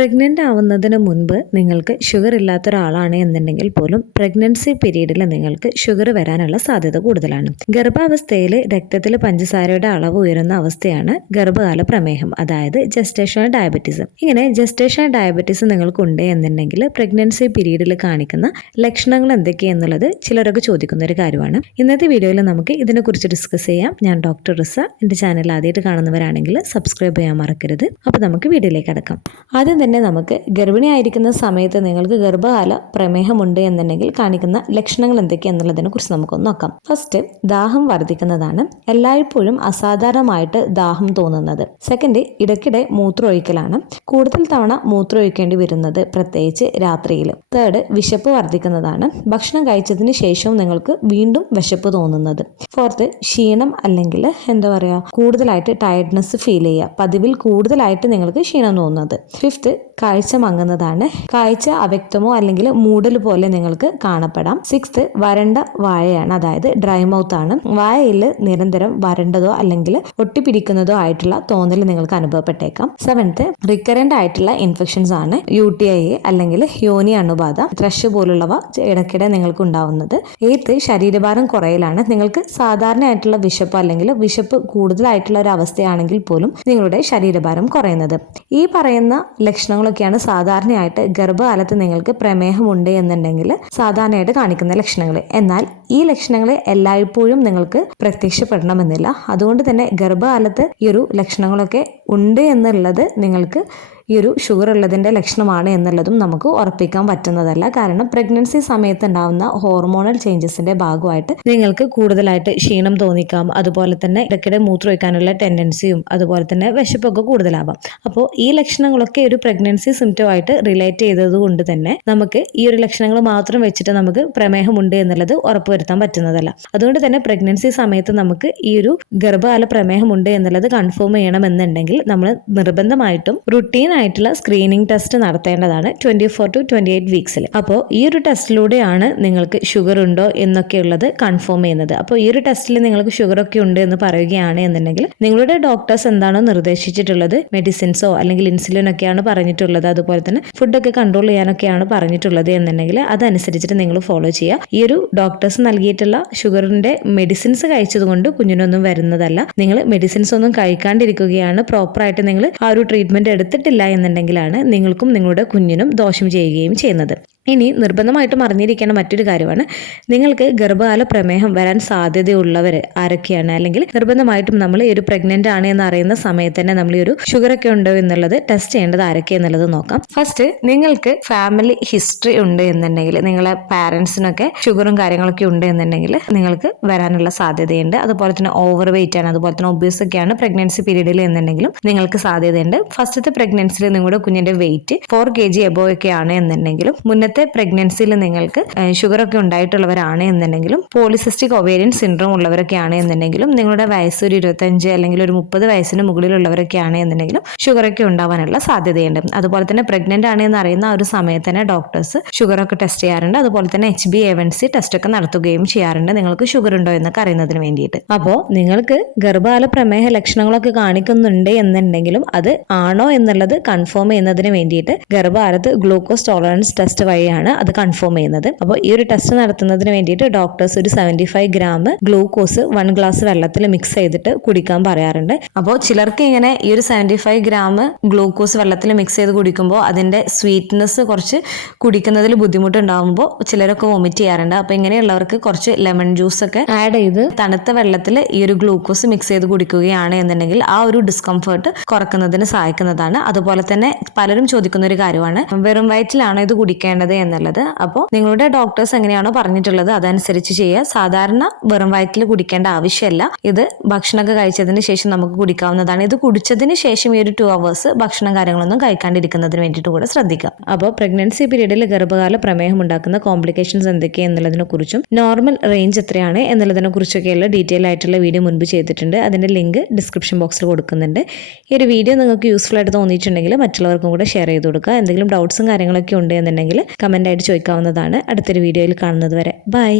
Pregnant ആവുന്നതിന് മുൻപ് നിങ്ങൾക്ക് ഷുഗർ ഇല്ലാത്ത ഒരാളാണ് എന്നുണ്ടെങ്കിൽ പോലും പ്രഗ്നൻസി പീരീഡിൽ നിങ്ങൾക്ക് ഷുഗർ വരാനുള്ള സാധ്യത കൂടുതലാണ്. ഗർഭാവസ്ഥയിൽ രക്തത്തിൽ പഞ്ചസാരയുടെ അളവ് ഉയരുന്ന അവസ്ഥയാണ് ഗർഭകാല പ്രമേഹം, അതായത് ജസ്റ്റേഷണൽ ഡയബറ്റീസ്. ഇങ്ങനെ ജസ്റ്റേഷണൽ ഡയബറ്റീസ് നിങ്ങൾക്കുണ്ട് എന്നുണ്ടെങ്കിൽ പ്രഗ്നൻസി പീരീഡിൽ കാണിക്കുന്ന ലക്ഷണങ്ങൾ എന്തൊക്കെയെന്നുള്ളത് ചിലരൊക്കെ ചോദിക്കുന്ന ഒരു കാര്യമാണ്. ഇന്നത്തെ വീഡിയോയിൽ നമുക്ക് ഇതിനെക്കുറിച്ച് ഡിസ്കസ് ചെയ്യാം. ഞാൻ ഡോക്ടർ റിസ. എൻ്റെ ചാനൽ ആദ്യമായിട്ട് കാണുന്നവരാണെങ്കിൽ സബ്സ്ക്രൈബ് ചെയ്യാൻ മറക്കരുത്. അപ്പോൾ നമുക്ക് വീഡിയോയിലേക്ക് കടക്കാം. ആദ്യം തന്നെ നമുക്ക് ഗർഭിണിയായിരിക്കുന്ന സമയത്ത് നിങ്ങൾക്ക് ഗർഭകാല പ്രമേഹമുണ്ട് എന്നുണ്ടെങ്കിൽ കാണിക്കുന്ന ലക്ഷണങ്ങൾ എന്തൊക്കെയാണെന്നുള്ളതിനെ കുറിച്ച് നമുക്കൊന്ന് നോക്കാം. ഫസ്റ്റ്, ദാഹം വർദ്ധിക്കുന്നതാണ്. എല്ലായ്പ്പോഴും അസാധാരണമായിട്ട് ദാഹം തോന്നുന്നത്. സെക്കൻഡ്, ഇടയ്ക്കിടെ മൂത്രമൊഴിക്കലാണ്. കൂടുതൽ തവണ മൂത്രമൊഴിക്കേണ്ടി വരുന്നത്, പ്രത്യേകിച്ച് രാത്രിയിൽ. തേർഡ്, വിശപ്പ് വർദ്ധിക്കുന്നതാണ്. ഭക്ഷണം കഴിച്ചതിന് ശേഷവും നിങ്ങൾക്ക് വീണ്ടും വിശപ്പ് തോന്നുന്നത്. ഫോർത്ത്, ക്ഷീണം അല്ലെങ്കിൽ കൂടുതലായിട്ട് ടയർഡ്നെസ് ഫീൽ ചെയ്യുക. പതിവിൽ കൂടുതലായിട്ട് നിങ്ങൾക്ക് ക്ഷീണം തോന്നുന്നത്. ഫിഫ്ത്ത്, കാഴ്ച മങ്ങുന്നതാണ്. കാഴ്ച അവ്യക്തമോ അല്ലെങ്കിൽ മൂടൽ പോലെ നിങ്ങൾക്ക് കാണപ്പെടാം. സിക്സ്ത്, വരണ്ട വായയാണ്, അതായത് ഡ്രൈ മൗത്ത് ആണ്. വായയിൽ നിരന്തരം വരണ്ടതോ അല്ലെങ്കിൽ ഒട്ടിപ്പിടിക്കുന്നതോ ആയിട്ടുള്ള തോന്നൽ നിങ്ങൾക്ക് അനുഭവപ്പെട്ടേക്കാം. സെവൻത്ത്, റിക്കറന്റ് ആയിട്ടുള്ള ഇൻഫെക്ഷൻസ് ആണ്. UTI അല്ലെങ്കിൽ യോനി അണുബാധ, ത്രഷ് പോലുള്ളവ ഇടയ്ക്കിടെ നിങ്ങൾക്ക് ഉണ്ടാവുന്നത്. എയ്ത്ത്, ശരീരഭാരം കുറയലാണ്. നിങ്ങൾക്ക് സാധാരണയായിട്ടുള്ള വിശപ്പ് അല്ലെങ്കിൽ വിശപ്പ് കൂടുതലായിട്ടുള്ള ഒരു അവസ്ഥയാണെങ്കിൽ പോലും നിങ്ങളുടെ ശരീരഭാരം കുറയുന്നത്. ഈ പറയുന്ന ലക്ഷണങ്ങളൊക്കെയാണ് സാധാരണയായിട്ട് ഗർഭകാലത്ത് നിങ്ങൾക്ക് പ്രമേഹമുണ്ട് എന്നുണ്ടെങ്കിൽ സാധാരണയായിട്ട് കാണിക്കുന്ന ലക്ഷണങ്ങൾ. എന്നാൽ ഈ ലക്ഷണങ്ങൾ എല്ലായ്പ്പോഴും നിങ്ങൾക്ക് പ്രത്യക്ഷപ്പെടണമെന്നില്ല. അതുകൊണ്ട് തന്നെ ഗർഭകാലത്ത് ഈ ഒരു ലക്ഷണങ്ങളൊക്കെ ഉണ്ട് എന്നുള്ളത് നിങ്ങൾക്ക് ഈ ഒരു ഷുഗർ ഉള്ളതിൻ്റെ ലക്ഷണമാണ് എന്നുള്ളതും നമുക്ക് ഉറപ്പിക്കാൻ പറ്റുന്നതല്ല. കാരണം പ്രഗ്നൻസി സമയത്ത് ഉണ്ടാകുന്ന ഹോർമോണൽ ചേഞ്ചസിന്റെ ഭാഗമായിട്ട് നിങ്ങൾക്ക് കൂടുതലായിട്ട് ക്ഷീണം തോന്നിക്കാം. അതുപോലെ തന്നെ ഇടയ്ക്കിടെ മൂത്രമൊഴിക്കാനുള്ള ടെൻഡൻസിയും അതുപോലെ തന്നെ വിശപ്പൊക്കെ കൂടുതലാവാം. അപ്പോൾ ഈ ലക്ഷണങ്ങളൊക്കെ ഒരു പ്രഗ്നൻസി സിംറ്റമായിട്ട് റിലേറ്റ് ചെയ്തത് കൊണ്ട് തന്നെ നമുക്ക് ഈ ഒരു ലക്ഷണങ്ങൾ മാത്രം വെച്ചിട്ട് നമുക്ക് പ്രമേഹമുണ്ട് എന്നുള്ളത് ഉറപ്പുവരുത്താൻ പറ്റുന്നതല്ല. അതുകൊണ്ട് തന്നെ പ്രഗ്നൻസി സമയത്ത് നമുക്ക് ഈ ഒരു ഗർഭകാല പ്രമേഹമുണ്ട് എന്നുള്ളത് കൺഫേം ചെയ്യണമെന്നുണ്ടെങ്കിൽ നമ്മൾ നിർബന്ധമായിട്ടും റുട്ടീൻ ആയിട്ടുള്ള സ്ക്രീനിങ് ടെസ്റ്റ് നടത്തേണ്ടതാണ് 24 to 28 വീക്സിൽ. അപ്പോൾ ഈ ഒരു ടെസ്റ്റിലൂടെയാണ് നിങ്ങൾക്ക് ഷുഗർ ഉണ്ടോ എന്നൊക്കെയുള്ളത് കൺഫേം ചെയ്യുന്നത്. അപ്പോൾ ഈ ഒരു ടെസ്റ്റിൽ നിങ്ങൾക്ക് ഷുഗർ ഒക്കെ ഉണ്ട് എന്ന് പറയുകയാണ് എന്നുണ്ടെങ്കിൽ നിങ്ങളുടെ ഡോക്ടേഴ്സ് എന്താണോ നിർദ്ദേശിച്ചിട്ടുള്ളത്, മെഡിസിൻസോ അല്ലെങ്കിൽ ഇൻസുലിനൊക്കെയാണ് പറഞ്ഞിട്ടുള്ളത്, അതുപോലെ തന്നെ ഫുഡൊക്കെ കൺട്രോൾ ചെയ്യാനൊക്കെയാണ് പറഞ്ഞിട്ടുള്ളത് എന്നുണ്ടെങ്കിൽ അതനുസരിച്ചിട്ട് നിങ്ങൾ ഫോളോ ചെയ്യുക. ഈ ഒരു ഡോക്ടേഴ്സ് നൽകിയിട്ടുള്ള ഷുഗറിന്റെ മെഡിസിൻസ് കഴിച്ചതുകൊണ്ട് കുഞ്ഞിനൊന്നും വരുന്നതല്ല. നിങ്ങൾ മെഡിസിൻസ് ഒന്നും കഴിക്കാണ്ടിരിക്കുകയാണ്, പ്രോപ്പറായിട്ട് നിങ്ങൾ ആ ഒരു ട്രീറ്റ്മെന്റ് എടുത്തിട്ടില്ല എന്നുണ്ടെങ്കിലാണ് നിങ്ങൾക്കും നിങ്ങളുടെ കുഞ്ഞിനും ദോഷം ചെയ്യുകയും ചെയ്യുന്നത്. ഇനി നിർബന്ധമായിട്ടും അറിഞ്ഞിരിക്കേണ്ട മറ്റൊരു കാര്യമാണ്, നിങ്ങൾക്ക് ഗർഭകാല പ്രമേഹം വരാൻ സാധ്യതയുള്ളവർ ആരൊക്കെയാണ്, അല്ലെങ്കിൽ നിർബന്ധമായിട്ടും നമ്മൾ ഈ ഒരു പ്രഗ്നന്റ് ആണ് എന്ന് അറിയുന്ന സമയത്ത് തന്നെ നമ്മൾ ഈ ഒരു ഷുഗർ ഒക്കെ ഉണ്ടോ എന്നുള്ളത് ടെസ്റ്റ് ചെയ്യേണ്ടത് ആരൊക്കെ എന്നുള്ളത് നോക്കാം. ഫസ്റ്റ്, നിങ്ങൾക്ക് ഫാമിലി ഹിസ്റ്ററി ഉണ്ട് എന്നുണ്ടെങ്കിൽ, നിങ്ങളെ പാരൻസിനൊക്കെ ഷുഗറും കാര്യങ്ങളൊക്കെ ഉണ്ട് എന്നുണ്ടെങ്കിൽ നിങ്ങൾക്ക് വരാനുള്ള സാധ്യതയുണ്ട്. അതുപോലെ തന്നെ ഓവർ വെയിറ്റ് ആണ്, അതുപോലെ തന്നെ ഒബീസ് ഒക്കെയാണ് പ്രഗ്നൻസി പീരീഡിൽ എന്നുണ്ടെങ്കിലും നിങ്ങൾക്ക് സാധ്യതയുണ്ട്. ഫസ്റ്റത്തെ പ്രഗ്നൻസിയിൽ നിങ്ങളുടെ കുഞ്ഞിന്റെ വെയിറ്റ് 4 kg എബോവ് ഒക്കെ ആണ് എന്നുണ്ടെങ്കിലും, മുന്നത്തെ പ്രഗ്നൻസിയിൽ നിങ്ങൾക്ക് ഷുഗർ ഒക്കെ ഉണ്ടായിട്ടുള്ളവരാണ് എന്നുണ്ടെങ്കിലും, പോളിസിസ്റ്റിക് ഒവേരിയൻ സിൻഡ്രോം ഉള്ളവരൊക്കെ ആണ് എന്നുണ്ടെങ്കിലും, നിങ്ങളുടെ വയസ്സ് ഒരു 25 അല്ലെങ്കിൽ ഒരു 30 വയസ്സിന് മുകളിലുള്ളവരൊക്കെ ആണ് എന്നുണ്ടെങ്കിലും ഷുഗർ ഒക്കെ ഉണ്ടാവാനുള്ള സാധ്യതയുണ്ട്. അതുപോലെ തന്നെ പ്രഗ്നന്റ് ആണ് എന്ന് അറിയുന്ന ആ ഒരു സമയത്ത് തന്നെ ഡോക്ടേഴ്സ് ഷുഗർ ഒക്കെ ടെസ്റ്റ് ചെയ്യാറുണ്ട്. അതുപോലെ തന്നെ HbA1c ടെസ്റ്റ് ഒക്കെ നടത്തുകയും ചെയ്യാറുണ്ട്, നിങ്ങൾക്ക് ഷുഗർ ഉണ്ടോ എന്നൊക്കെ അറിയുന്നതിന് വേണ്ടിയിട്ട്. അപ്പോൾ നിങ്ങൾക്ക് ഗർഭകാല പ്രമേഹ ലക്ഷണങ്ങളൊക്കെ കാണിക്കുന്നുണ്ട് എന്നുണ്ടെങ്കിലും അത് ആണോ എന്നുള്ളത് കൺഫേം ചെയ്യുന്നതിന് വേണ്ടിയിട്ട് ഗർഭകാലത്ത് ഗ്ലൂക്കോസ് ടോളറൻസ് ടെസ്റ്റ് വഴിയാണ് അത് കൺഫേം ചെയ്യുന്നത്. അപ്പോൾ ഈ ഒരു ടെസ്റ്റ് നടത്തുന്നതിന് വേണ്ടിയിട്ട് ഡോക്ടേഴ്സ് ഒരു 75 ഗ്രാം ഗ്ലൂക്കോസ് 1 ഗ്ലാസ് വെള്ളത്തിൽ മിക്സ് ചെയ്തിട്ട് കുടിക്കാൻ പറയാറുണ്ട്. അപ്പോൾ ചിലർക്ക് ഇങ്ങനെ ഈ ഒരു 75 ഗ്രാം ഗ്ലൂക്കോസ് വെള്ളത്തിൽ മിക്സ് ചെയ്ത് കുടിക്കുമ്പോൾ അതിന്റെ സ്വീറ്റ്നെസ് കുറച്ച് കുടിക്കുന്നതിൽ ബുദ്ധിമുട്ടുണ്ടാകുമ്പോൾ ചിലരൊക്കെ വൊമിറ്റ് ചെയ്യാറുണ്ട്. അപ്പോൾ ഇങ്ങനെയുള്ളവർക്ക് കുറച്ച് ലെമൺ ജ്യൂസ് ഒക്കെ ആഡ് ചെയ്ത് തണുത്ത വെള്ളത്തിൽ ഈ ഒരു ഗ്ലൂക്കോസ് മിക്സ് ചെയ്ത് കുടിക്കുകയാണ് എന്നുണ്ടെങ്കിൽ ആ ഒരു ഡിസ്കംഫർട്ട് കുറക്കുന്നതിന് സഹായിക്കുന്നതാണ്. അതുപോലെ തന്നെ പലരും ചോദിക്കുന്ന ഒരു കാര്യമാണ്, വെറും വയറ്റിലാണോ ഇത് കുടിക്കേണ്ടത് എന്നുള്ളത്. അപ്പോൾ നിങ്ങളുടെ ഡോക്ടേഴ്സ് എങ്ങനെയാണോ പറഞ്ഞിട്ടുള്ളത് അതനുസരിച്ച് ചെയ്യുക. സാധാരണ വെറും വയറ്റിൽ കുടിക്കേണ്ട ആവശ്യമില്ല. ഇത് ഭക്ഷണമൊക്കെ കഴിച്ചതിന് ശേഷം നമുക്ക് കുടിക്കാവുന്നതാണ്. ഇത് കുടിച്ചതിന് ശേഷം ഈ ഒരു 2 hours ഭക്ഷണം കാര്യങ്ങളൊന്നും കഴിക്കാണ്ടിരിക്കുന്നതിന് വേണ്ടിയിട്ട് കൂടെ ശ്രദ്ധിക്കാം. അപ്പോൾ പ്രഗ്നൻസി പീരീഡിൽ ഗർഭകാല പ്രമേഹം ഉണ്ടാക്കുന്ന കോംപ്ലിക്കേഷൻസ് എന്തൊക്കെയെന്നുള്ളതിനെ കുറിച്ചും നോർമൽ റേഞ്ച് എത്രയാണ് എന്നുള്ളതിനെ കുറിച്ചൊക്കെയുള്ള ഡീറ്റെയിൽ ആയിട്ടുള്ള വീഡിയോ മുൻപ് ചെയ്തിട്ടുണ്ട്. അതിന്റെ ലിങ്ക് ഡിസ്ക്രിപ്ഷൻ ബോക്സിൽ കൊടുക്കുന്നുണ്ട്. ഈ ഒരു വീഡിയോ നിങ്ങൾക്ക് യൂസ്ഫുൾ ആയിട്ട് തോന്നിയിട്ടുണ്ടെങ്കിൽ മറ്റുള്ളവർക്കും കൂടെ ഷെയർ ചെയ്ത് കൊടുക്കുക. എന്തെങ്കിലും ഡൗട്ട്സും കാര്യങ്ങളൊക്കെ ഉണ്ട് എന്നുണ്ടെങ്കിൽ കമന്റ് ആയിട്ട് ചോദിക്കാവുന്നതാണ്. അടുത്തൊരു വീഡിയോയിൽ കാണുന്നത് വരെ ബൈ.